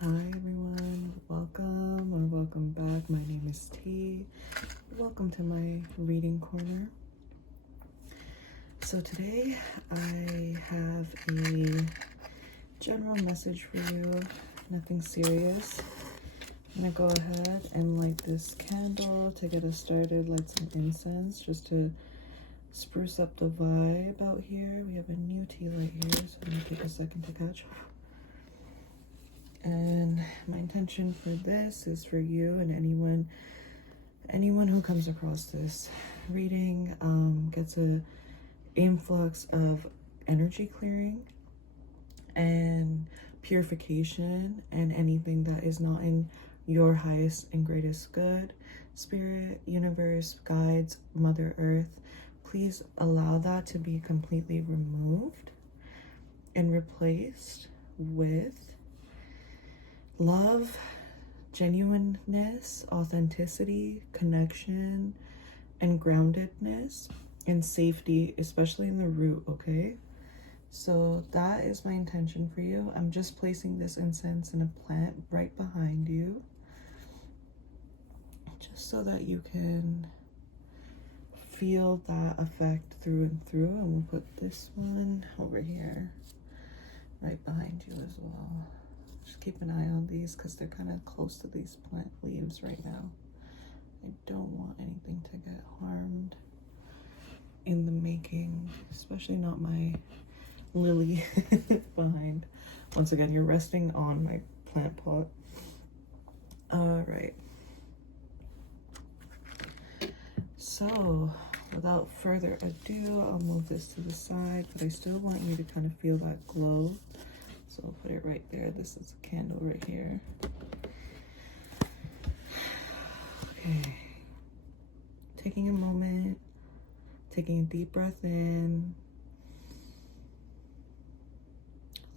Hi everyone, welcome or welcome back. My name is T. Welcome to my reading corner. So today I have a general message for you, nothing serious. I'm gonna go ahead and light this candle to get us started, light some incense just to spruce up the vibe out here. We have a new tea light here, so I'm gonna take a second to catch. And my intention for this is for you and anyone who comes across this reading gets a influx of energy clearing and purification and anything that is not in your highest and greatest good. Spirit, universe, guides, Mother Earth, please allow that to be completely removed and replaced with love, genuineness, authenticity, connection, and groundedness and safety, especially in the root, okay? So that is my intention for you. I'm just placing this incense in a plant right behind you, just so that you can feel that effect through and through. And we'll put this one over here right behind you as well. Just keep an eye on these because they're kind of close to these plant leaves right now. I don't want anything to get harmed in the making, especially not my lily behind. Once again, you're resting on my plant pot. All right. So without further ado, I'll move this to the side, but I still want you to kind of feel that glow. So I'll put it right there. This is a candle right here. Okay. Taking a moment, taking a deep breath in.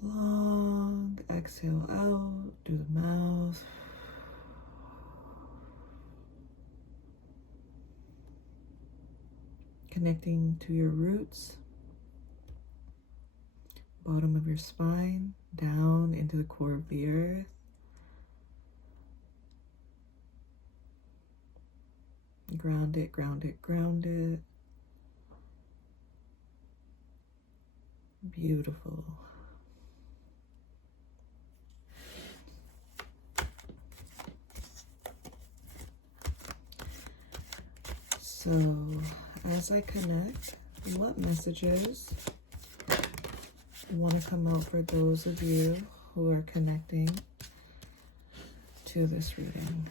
Long exhale out through the mouth. Connecting to your roots, bottom of your spine, down into the core of the earth. Ground it, ground it, ground it. Beautiful. So, as I connect, what messages want to come out for those of you who are connecting to this reading?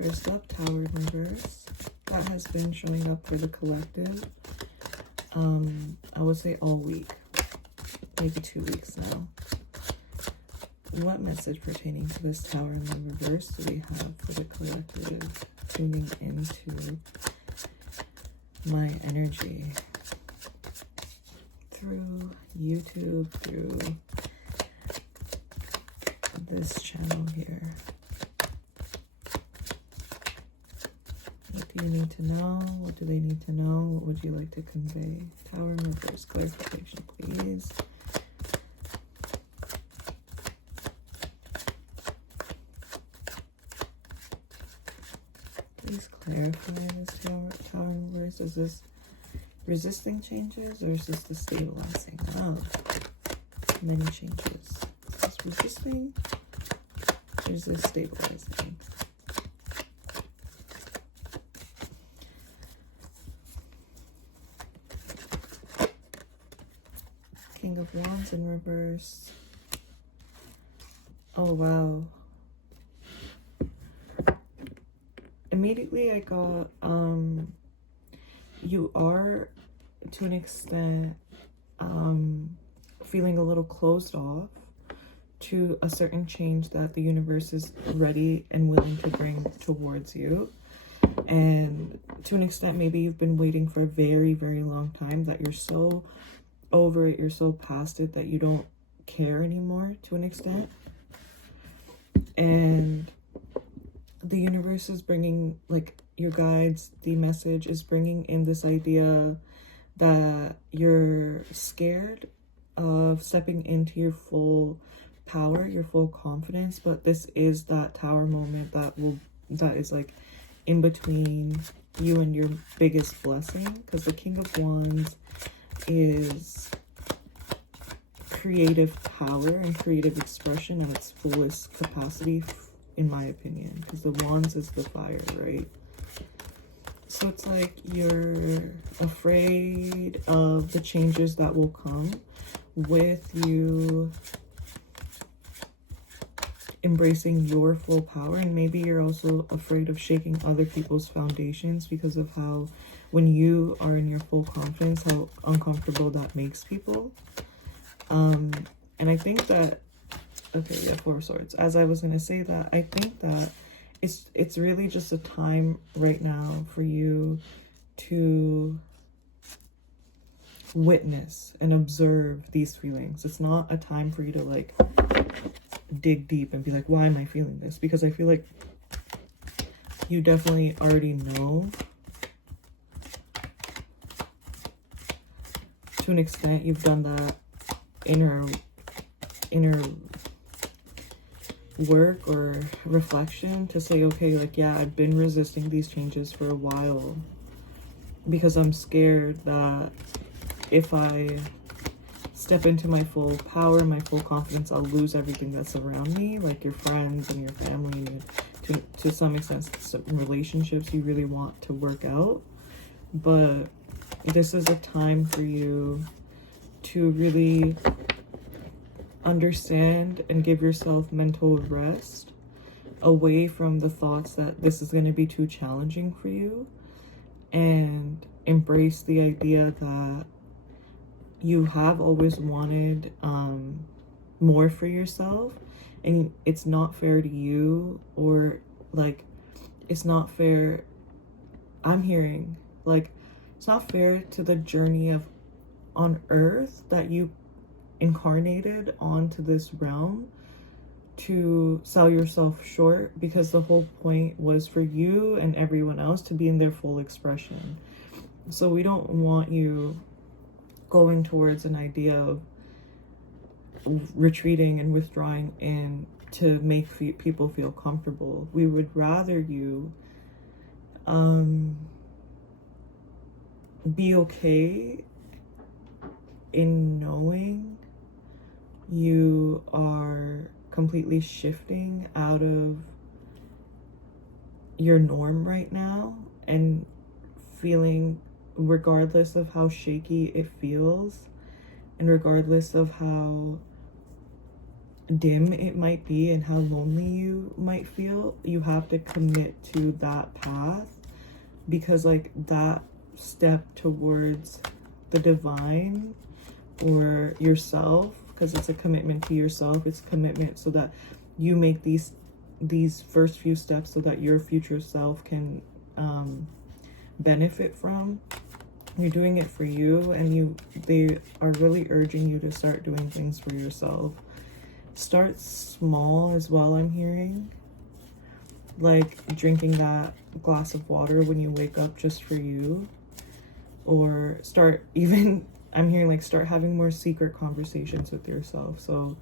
First up, Tower in reverse. That has been showing up for the collective. I would say all week, maybe 2 weeks now. What message pertaining to this Tower in the reverse do we have for the collective tuning into my energy through YouTube, through this channel here? What do you need to know? What do they need to know? What would you like to convey? Tower in reverse, clarification, please. Please clarify this tower in reverse. Is this resisting changes or is this the stabilizing of many changes? Is this resisting or is this stabilizing? King of Wands in reverse. Oh, wow. Immediately I got, you are, to an extent, feeling a little closed off to a certain change that the universe is ready and willing to bring towards you. And to an extent, maybe you've been waiting for a very, very long time, that you're so over it, you're so past it that you don't care anymore to an extent. And the universe is bringing, like, your guides, the message is bringing in this idea that you're scared of stepping into your full power, your full confidence, but this is that tower moment that is like in between you and your biggest blessing, because the King of Wands is creative power and creative expression at its fullest capacity, in my opinion, because the Wands is the fire, right? So it's like you're afraid of the changes that will come with you embracing your full power, and maybe you're also afraid of shaking other people's foundations because of how, when you are in your full confidence, how uncomfortable that makes people. And I think that, okay, yeah, Four of Swords. As I was gonna say that, I think that it's really just a time right now for you to witness and observe these feelings. It's not a time for you to like dig deep and be like, why am I feeling this? Because I feel like you definitely already know. To an extent, you've done that inner work or reflection to say, okay, like, yeah, I've been resisting these changes for a while because I'm scared that if I step into my full power, my full confidence, I'll lose everything that's around me, like your friends and your family, and to some extent some relationships you really want to work out. But this is a time for you to really understand and give yourself mental rest away from the thoughts that this is going to be too challenging for you, and embrace the idea that you have always wanted more for yourself, and it's not fair to you, or like, it's not fair, I'm hearing, like, it's not fair to the journey of on earth that you incarnated onto this realm to sell yourself short, because the whole point was for you and everyone else to be in their full expression. So we don't want you going towards an idea of retreating and withdrawing in to make people feel comfortable. We would rather you be okay in knowing you are completely shifting out of your norm right now, and feeling, regardless of how shaky it feels and regardless of how dim it might be and how lonely you might feel, you have to commit to that path, because like that step towards the divine or yourself, because it's a commitment to yourself, it's a commitment so that you make these first few steps so that your future self can benefit from. You're doing it for you, and they are really urging you to start doing things for yourself. Start small as well, I'm hearing, like drinking that glass of water when you wake up just for you, or start even, I'm hearing like start having more secret conversations with yourself. So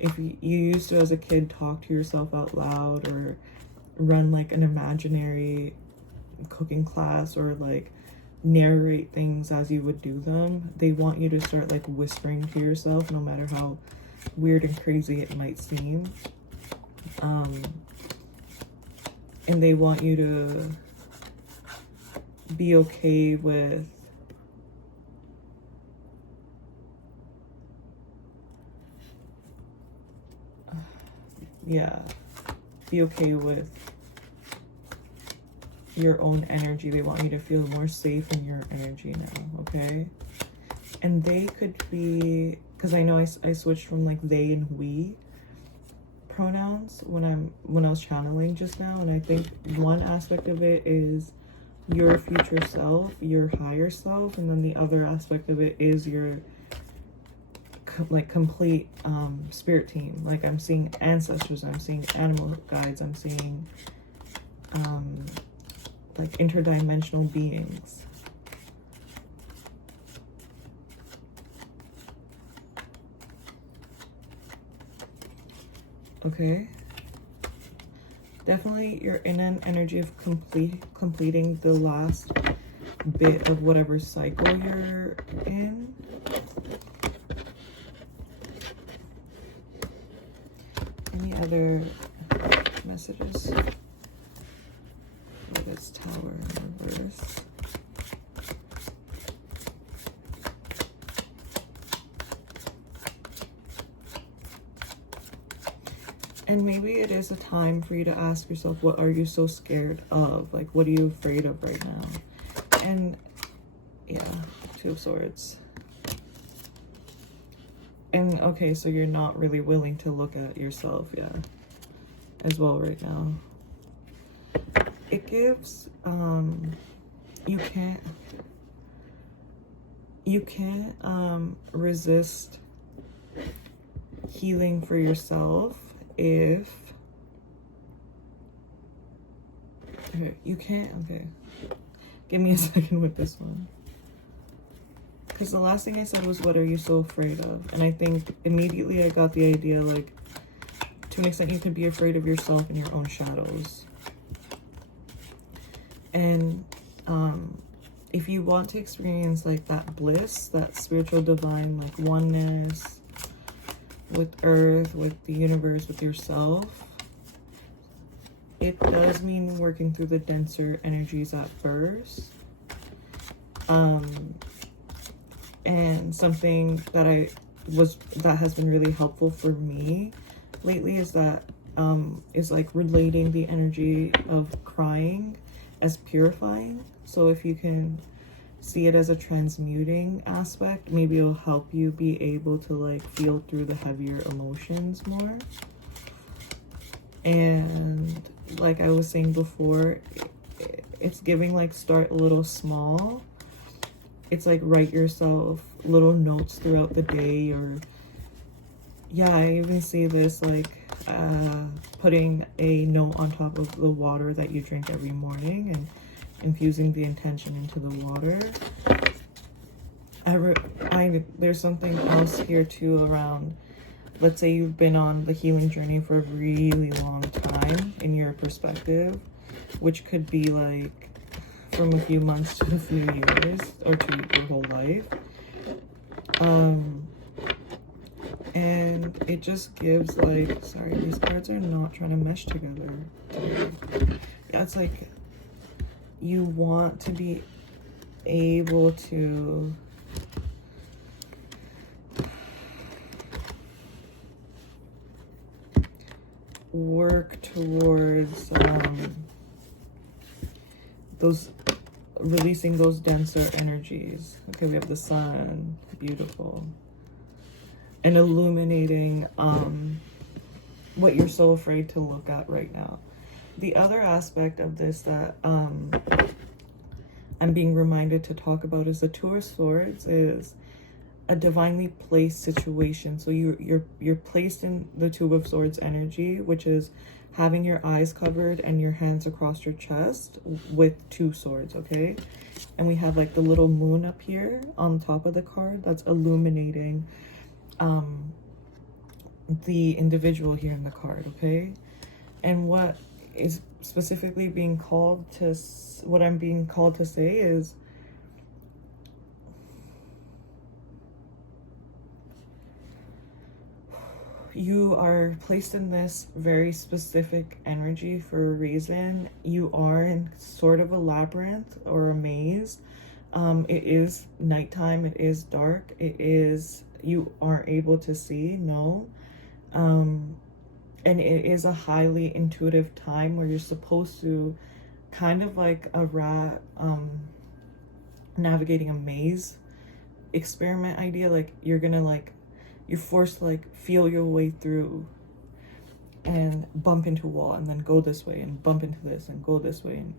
if you used to as a kid talk to yourself out loud, or run like an imaginary cooking class, or like narrate things as you would do them, they want you to start like whispering to yourself, no matter how weird and crazy it might seem. And they want you to be okay with be okay with your own energy. They want you to feel more safe in your energy now, okay? And they could be, because I know I switched from like they and we pronouns when I was channeling just now, and I think one aspect of it is your future self, your higher self, and then the other aspect of it is your like complete spirit team. Like I'm seeing ancestors, I'm seeing animal guides, I'm seeing like interdimensional beings. okay? Definitely you're in an energy of completing the last bit of whatever cycle you're in. Any other messages? Oh, that's Tower in reverse. And maybe it is a time for you to ask yourself, what are you so scared of? Like, what are you afraid of right now? And yeah, Two of Swords. And okay, so you're not really willing to look at yourself, yeah, as well right now. It gives, you can't resist healing for yourself if, okay, you can't, okay, give me a second with this one. Because the last thing I said was, what are you so afraid of? And I think immediately I got the idea, like, to an extent you could be afraid of yourself and your own shadows. And if you want to experience like that bliss, that spiritual divine like oneness with earth, with the universe, with yourself, it does mean working through the denser energies at first. And something that that has been really helpful for me lately is that is like relating the energy of crying as purifying. So if you can see it as a transmuting aspect, maybe it'll help you be able to like feel through the heavier emotions more. And like I was saying before, it's giving like start a little small. It's like write yourself little notes throughout the day, or yeah, I even see this like putting a note on top of the water that you drink every morning and infusing the intention into the water. There's something else here too around, let's say you've been on the healing journey for a really long time in your perspective, which could be like from a few months to a few years or to your whole life. And it just gives like, sorry, these cards are not trying to mesh together. Yeah, it's like you want to be able to work towards those, releasing those denser energies. Okay, we have the sun, beautiful. And illuminating what you're so afraid to look at right now. The other aspect of this that I'm being reminded to talk about is the Two of Swords is a divinely placed situation. So you're placed in the Two of Swords energy, which is having your eyes covered and your hands across your chest with two swords, okay? And we have like the little moon up here on top of the card that's illuminating the individual here in the card, okay? And what is specifically being called to, what I'm being called to say is, you are placed in this very specific energy for a reason. You are in sort of a labyrinth or a maze. It is nighttime, it is dark, it is, you aren't able to see, no. And it is a highly intuitive time where you're supposed to kind of like a rat navigating a maze experiment idea. Like you're gonna like, you're forced to like feel your way through and bump into a wall and then go this way and bump into this and go this way and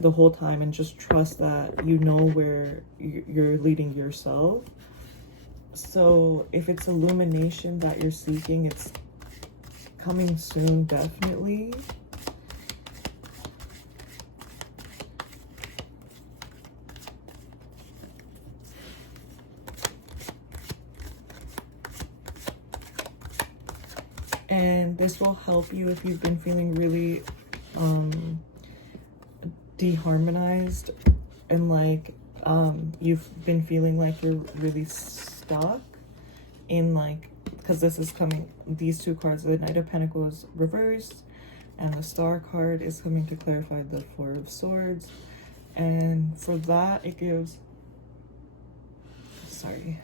the whole time, and just trust that you know where you're leading yourself. So if it's illumination that you're seeking, it's coming soon, definitely. And this will help you if you've been feeling really deharmonized, and like you've been feeling like you're really stuck in, like, because this is coming, these two cards, the Knight of Pentacles reversed and the Star card is coming to clarify the Four of Swords. And for that, it gives, sorry,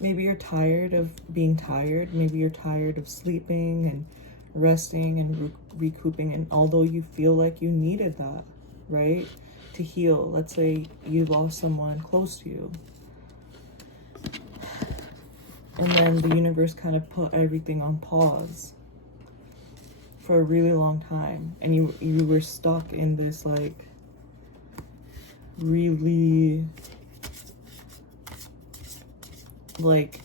maybe you're tired of being tired. Maybe you're tired of sleeping and resting and recouping. And although you feel like you needed that, right, to heal, let's say you lost someone close to you, and then the universe kind of put everything on pause for a really long time, and you were stuck in this, like, really, like,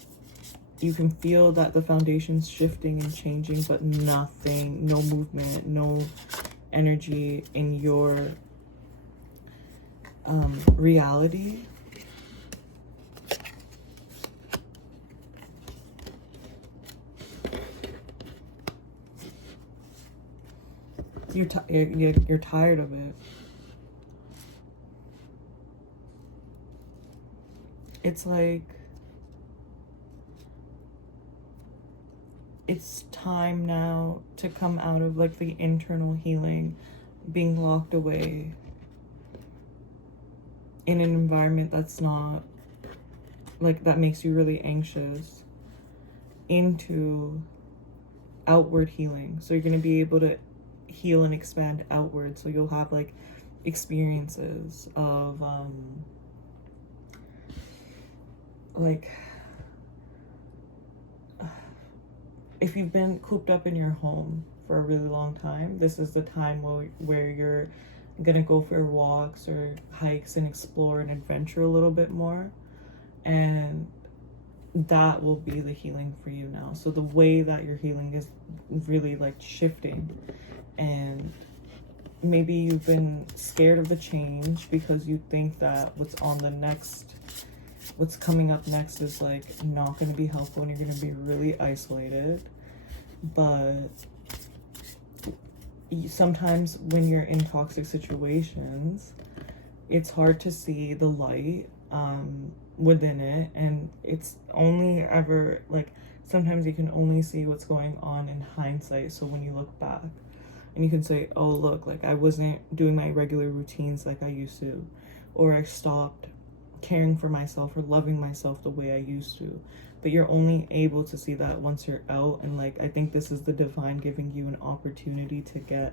you can feel that the foundation's shifting and changing, but nothing, no movement, no energy in your reality. You're tired of it. It's like, it's time now to come out of, like, the internal healing, being locked away in an environment that's not, like, that makes you really anxious, into outward healing. So you're going to be able to heal and expand outward. So you'll have, like, experiences of like, if you've been cooped up in your home for a really long time, this is the time where you're gonna go for walks or hikes and explore and adventure a little bit more, and that will be the healing for you now. So the way that you're healing is really, like, shifting, and maybe you've been scared of the change because you think that what's coming up next is, like, not going to be helpful and you're going to be really isolated. But sometimes when you're in toxic situations, it's hard to see the light within it, and it's only ever, like, sometimes you can only see what's going on in hindsight. So when you look back and you can say, oh, look, like, I wasn't doing my regular routines like I used to, or I stopped caring for myself or loving myself the way I used to. But you're only able to see that once you're out, and, like, I think this is the divine giving you an opportunity to get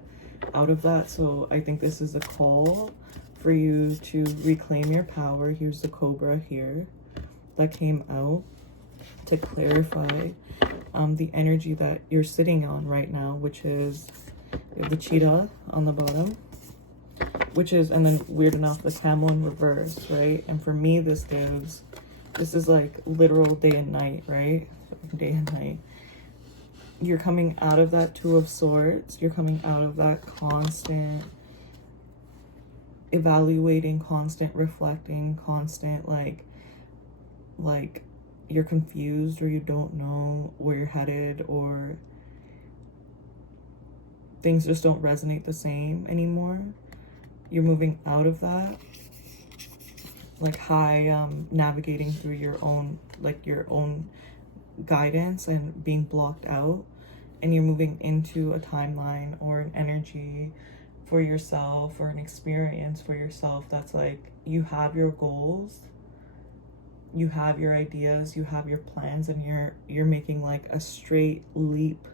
out of that. So I think this is a call for you to reclaim your power. Here's the Cobra here that came out to clarify the energy that you're sitting on right now, which is the cheetah on the bottom, which is, and then weird enough, the camel in reverse, right? And for me, this is like literal day and night, right? Day and night. You're coming out of that Two of Swords. You're coming out of that constant evaluating, constant reflecting, constant, like you're confused, or you don't know where you're headed, or things just don't resonate the same anymore. You're moving out of that, like, high navigating through your own guidance and being blocked out, and you're moving into a timeline or an energy for yourself, or an experience for yourself that's like, you have your goals, you have your ideas, you have your plans, and you're making, like, a straight leap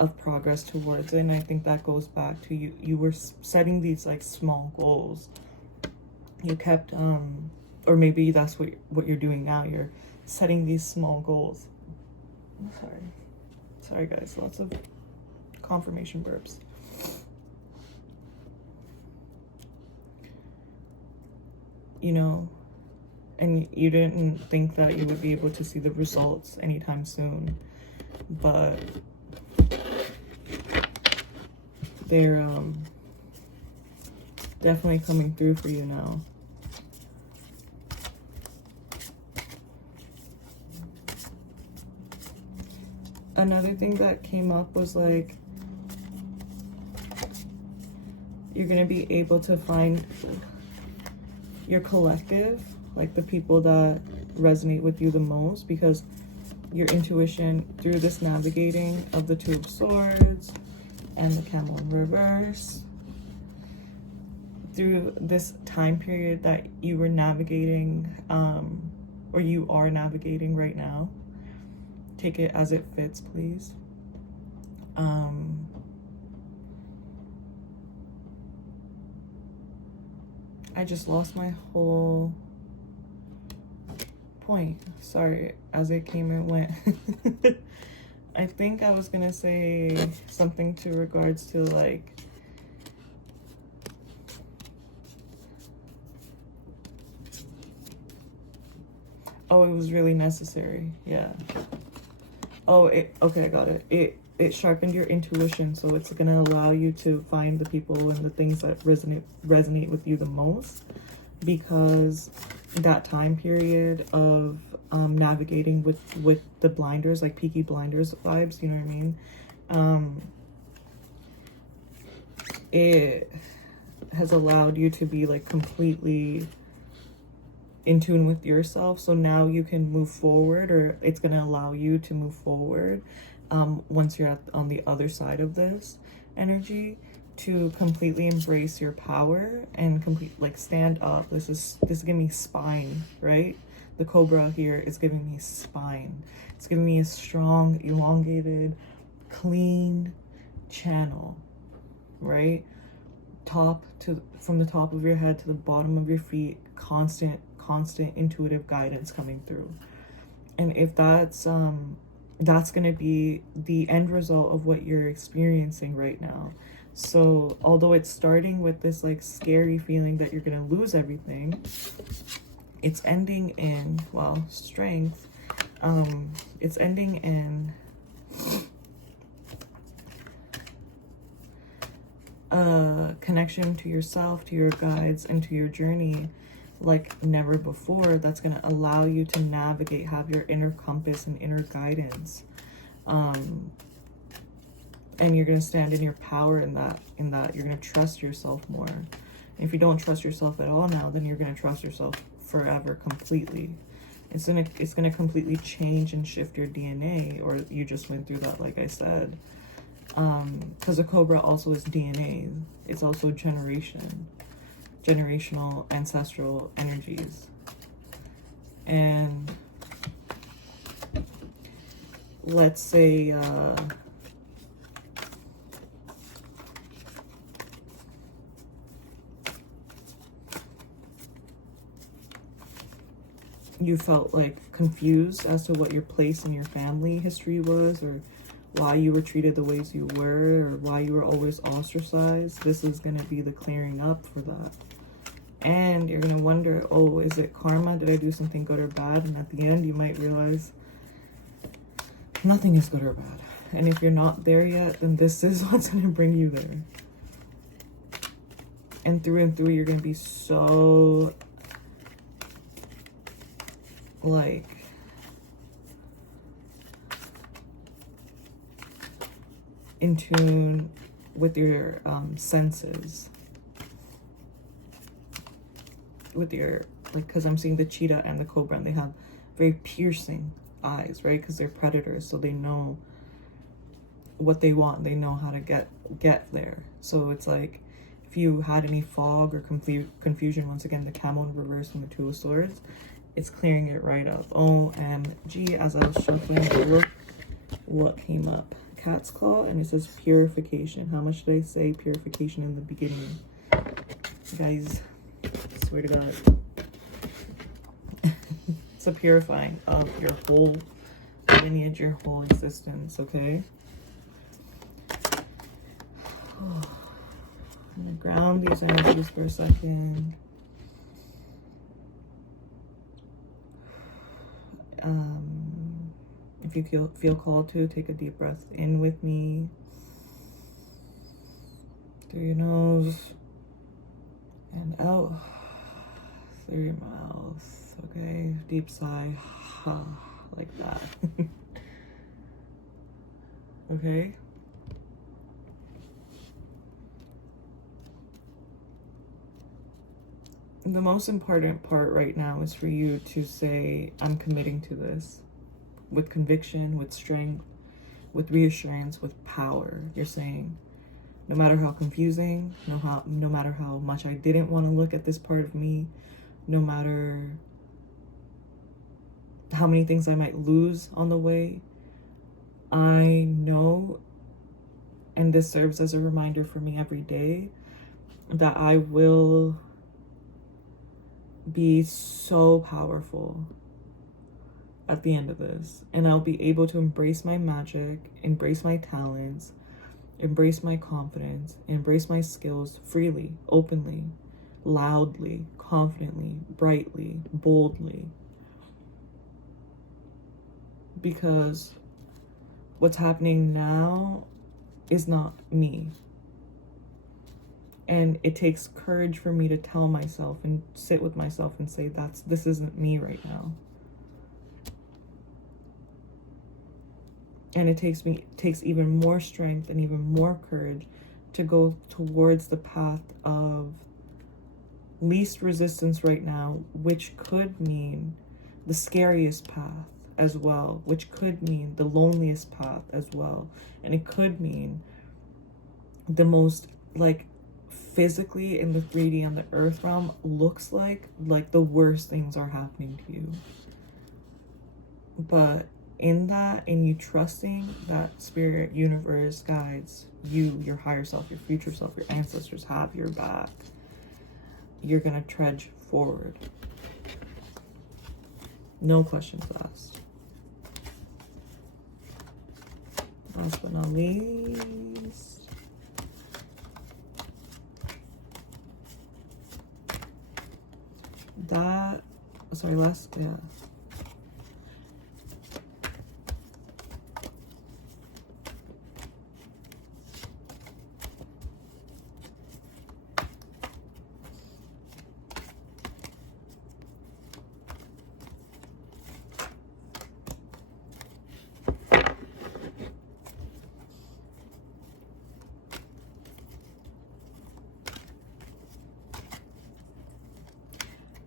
of progress towards it. And I think that goes back to you were setting these, like, small goals. You kept or maybe that's what you're doing now. You're setting these small goals. I'm sorry guys, lots of confirmation burps. You know, and you didn't think that you would be able to see the results anytime soon, but they're definitely coming through for you now. Another thing that came up was like, you're going to be able to find your collective, like the people that resonate with you the most, because your intuition through this navigating of the Two of Swords and the Camel in reverse, through this time period that you were navigating, or you are navigating right now. Take it as it fits, please. I just lost my whole point. Sorry, as it came and went. I think I was gonna say something to regards to like, oh, it was really necessary. Yeah. Oh, okay, I got it. It sharpened your intuition, so it's gonna allow you to find the people and the things that resonate with you the most, because that time period of navigating with the blinders, like Peaky Blinders vibes, you know what I mean? It has allowed you to be like completely in tune with yourself, so now you can move forward, or it's going to allow you to move forward once you're on the other side of this energy, to completely embrace your power and like stand up. This is giving me spine, right? The Cobra here is giving me spine. It's giving me a strong, elongated, clean channel, right? From the top of your head to the bottom of your feet, constant intuitive guidance coming through. And if that's going to be the end result of what you're experiencing right now. So although it's starting with this like scary feeling that you're going to lose everything, it's ending in, well, strength. It's ending in a connection to yourself, to your guides, and to your journey like never before. That's going to allow you to navigate, have your inner compass and inner guidance. And you're going to stand in your power in that. You're going to trust yourself more. And if you don't trust yourself at all now, then you're going to trust yourself forever, completely. It's going to completely change and shift your DNA, or you just went through that, like I said. Because the Cobra also is DNA. It's also generational ancestral energies. And let's say you felt like confused as to what your place in your family history was, or why you were treated the ways you were, or why you were always ostracized. This is going to be the clearing up for that. And you're going to wonder, oh, is it karma? Did I do something good or bad? And at the end, you might realize nothing is good or bad. And if you're not there yet, then this is what's going to bring you there. And through, you're going to be so, like, in tune with your senses. With your, like, because I'm seeing the cheetah and the cobra, and they have very piercing eyes, right? Because they're predators, so they know what they want. They know how to get there. So it's like, if you had any fog or confusion, once again, the camel in reverse and the Two of Swords, it's clearing it right up. OMG, as I was shuffling, look what came up. Cat's claw, and it says purification. How much did I say purification in the beginning? Guys, swear to God. It's a purifying of your whole lineage, your whole existence, okay? I'm gonna ground these energies for a second. If you feel called to, take a deep breath in with me through your nose and out through your mouth. Okay, deep sigh, like that. okay? The most important part right now is for you to say, I'm committing to this with conviction, with strength, with reassurance, with power. You're saying, no matter how confusing, no matter how much I didn't want to look at this part of me, no matter how many things I might lose on the way, I know, and this serves as a reminder for me every day, that I will be so powerful at the end of this, and I'll be able to embrace my magic, embrace my talents, embrace my confidence, embrace my skills freely, openly, loudly, confidently, brightly, boldly. Because what's happening now is not me. And it takes courage for me to tell myself and sit with myself and say, this isn't me right now. And it takes even more strength and even more courage to go towards the path of least resistance right now, which could mean the scariest path as well, which could mean the loneliest path as well. And it could mean the most, like, physically in the 3D and the earth realm looks like the worst things are happening to you. But in that, in you trusting that spirit, universe, guides, you, your higher self, your future self, your ancestors have your back, you're gonna trudge forward. No questions asked. Last but not least, yeah.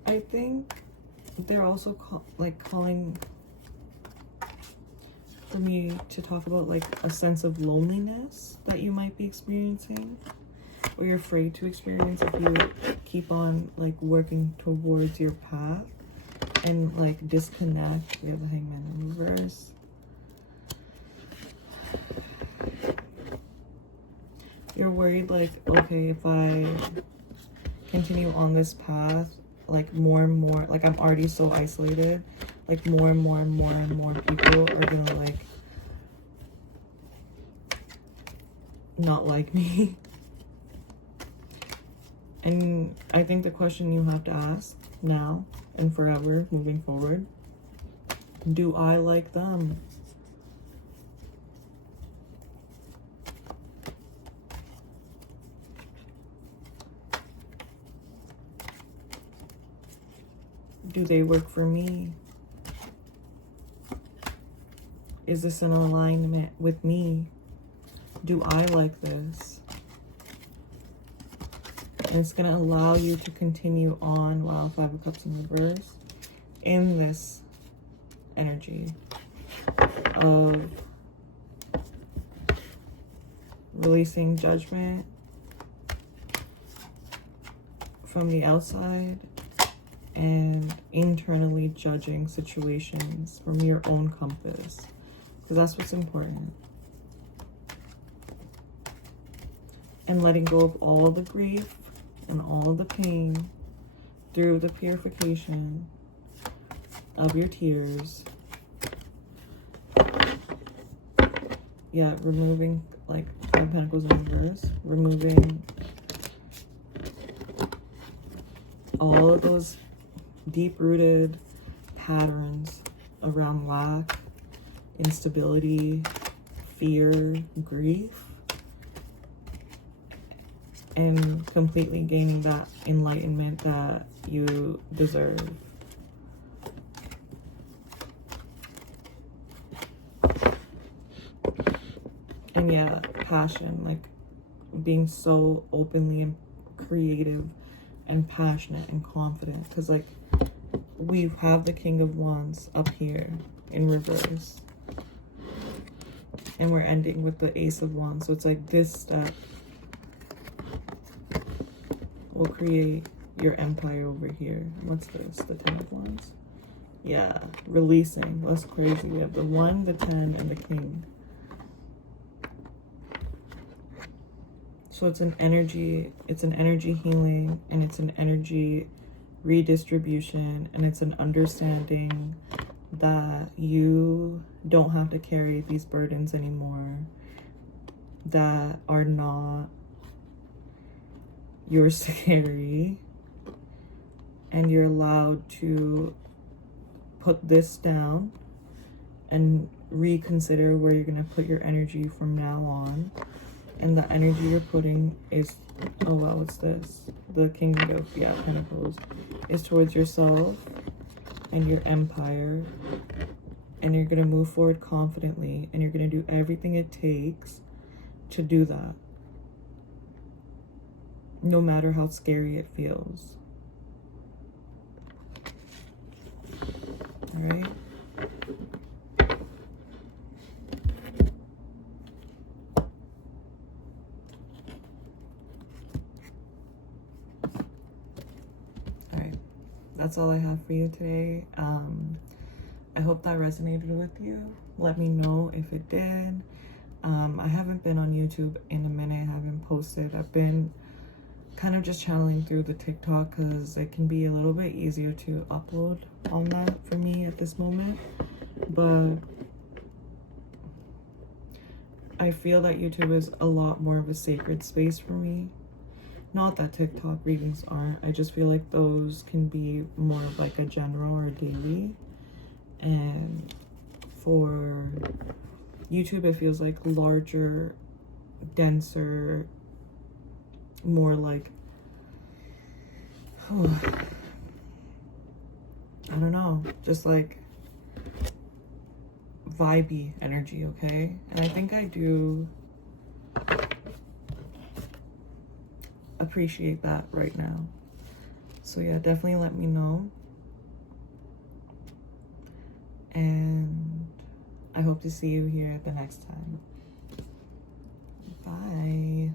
I think they're also calling for me to talk about like a sense of loneliness that you might be experiencing, or you're afraid to experience if you keep on like working towards your path and like disconnect. We have the Hangman in reverse. You're worried like, okay, if I continue on this path, like more and more, like I'm already so isolated, like more and more and more and more people are gonna like not like me. And I think the question you have to ask now and forever moving forward, do I like them? Do they work for me? Is this in alignment with me? Do I like this? And it's going to allow you to continue on, wow, 5 of Cups in reverse, in this energy of releasing judgment from the outside and internally judging situations from your own compass, because that's what's important. And letting go of all the grief and all the pain through the purification of your tears. Yeah, removing like 5 of Pentacles in reverse, removing all of those deep-rooted patterns around lack, instability, fear, grief, and completely gaining that enlightenment that you deserve. And yeah, passion, like being so openly and creative and passionate and confident, because like we have the King of Wands up here in reverse, and we're ending with the Ace of Wands. So it's like this step will create your empire over here. What's this? The 10 of Wands? Yeah, releasing. That's crazy. We have the 1, the 10, and the King. So it's an energy healing, and it's an energy redistribution, and it's an understanding that you don't have to carry these burdens anymore that are not yours to carry, and you're allowed to put this down and reconsider where you're going to put your energy from now on. And the energy you're putting is, oh wow, what's this? The King of Pentacles is towards yourself and your empire. And you're going to move forward confidently, and you're going to do everything it takes to do that, no matter how scary it feels. All right? That's all I have for you today. I hope that resonated with you. Let me know if it did. I haven't been on YouTube in a minute. I haven't posted. I've been kind of just channeling through the TikTok because it can be a little bit easier to upload on that for me at this moment. But I feel that YouTube is a lot more of a sacred space for me. Not that TikTok readings aren't. I just feel like those can be more of like a general or daily. And for YouTube, it feels like larger, denser, more like, I don't know, just like vibey energy, okay? And I think I do appreciate that right now. So yeah, definitely let me know. And I hope to see you here the next time. Bye.